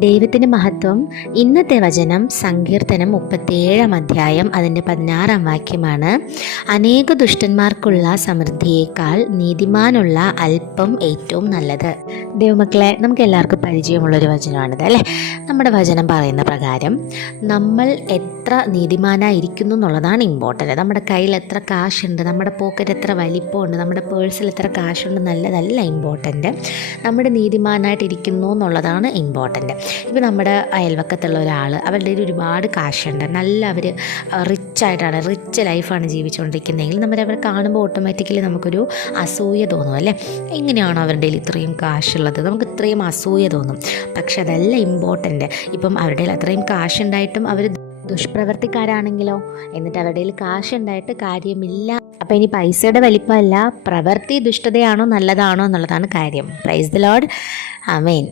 ദൈവത്തിൻ്റെ മഹത്വം. ഇന്നത്തെ വചനം സങ്കീർത്തനം 37 അധ്യായം അതിൻ്റെ 16 വാക്യമാണ്. അനേക ദുഷ്ടന്മാർക്കുള്ള സമൃദ്ധിയേക്കാൾ നീതിമാനുള്ള അല്പം ഏറ്റവും നല്ലത്. ദൈവമക്കളെ, നമുക്ക് എല്ലാവർക്കും പരിചയമുള്ളൊരു വചനമാണിത് അല്ലേ? നമ്മുടെ വചനം പറയുന്ന പ്രകാരം നമ്മൾ എത്ര നീതിമാനായിരിക്കുന്നു എന്നുള്ളതാണ് ഇമ്പോർട്ടൻറ്റ്. നമ്മുടെ കയ്യിൽ എത്ര കാശുണ്ട്, നമ്മുടെ പോക്കറ്റ് എത്ര വലിപ്പമുണ്ട്, നമ്മുടെ പേഴ്സിൽ എത്ര കാശുണ്ട് നല്ലതല്ല ഇമ്പോർട്ടൻറ്റ്. നമ്മുടെ നീതിമാനായിട്ടിരിക്കുന്നു എന്നുള്ളതാണ് ഇമ്പോർട്ടൻറ്റ്. ഇപ്പോൾ നമ്മുടെ അയൽവക്കത്തുള്ള ഒരാൾ, അവരുടെ കയ്യിൽ ഒരുപാട് കാശുണ്ട്, അവർ റിച്ച് ലൈഫാണ് ജീവിച്ചുകൊണ്ടിരിക്കുന്നതെങ്കിൽ അവരെ കാണുമ്പോൾ ഓട്ടോമാറ്റിക്കലി നമുക്കൊരു അസൂയ തോന്നും അല്ലേ? എങ്ങനെയാണോ അവരുടെ കയ്യിൽ ഇത്രയും കാശുള്ളത്, നമുക്ക് ഇത്രയും അസൂയ തോന്നും. പക്ഷെ അതല്ല ഇമ്പോർട്ടൻറ്റ്. ഇപ്പം അവരുടെ കയ്യിൽ അത്രയും കാശുണ്ടായിട്ടും അവർ ദുഷ്പ്രവർത്തിക്കാരാണെങ്കിലോ, എന്നിട്ട് അവരുടെ കയ്യിൽ കാശുണ്ടായിട്ട് കാര്യമില്ല. അപ്പോൾ ഇനി പൈസയുടെ വലിപ്പമല്ല, പ്രവൃത്തി ദുഷ്ടതയാണോ നല്ലതാണോ എന്നുള്ളതാണ് കാര്യം. Praise the Lord. ആമേൻ.